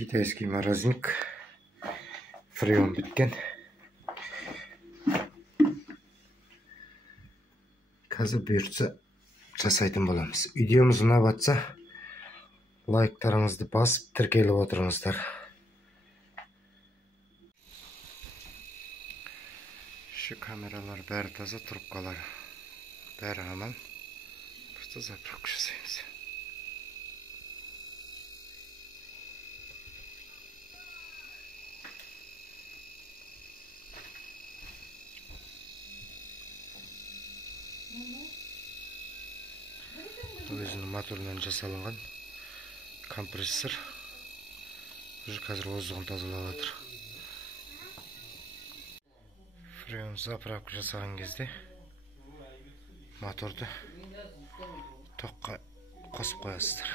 Китайский морозник. Фреон біткен. Қазір бұйыртса жасайтын боламыз. Видеомыз ұнап жатса, лайктарыңызды басып, тіркеліп отырыңыздар. Şu kameralar bәрі таза, трубкалар бәрі аман. Просто заправка жасаймыз. Өзінің моторынан жасалынған компрессор. Уже қазір воздухын тазалап жатыр. Фреон заправка жасаған кезде моторды тоққа қосып қоясыздар.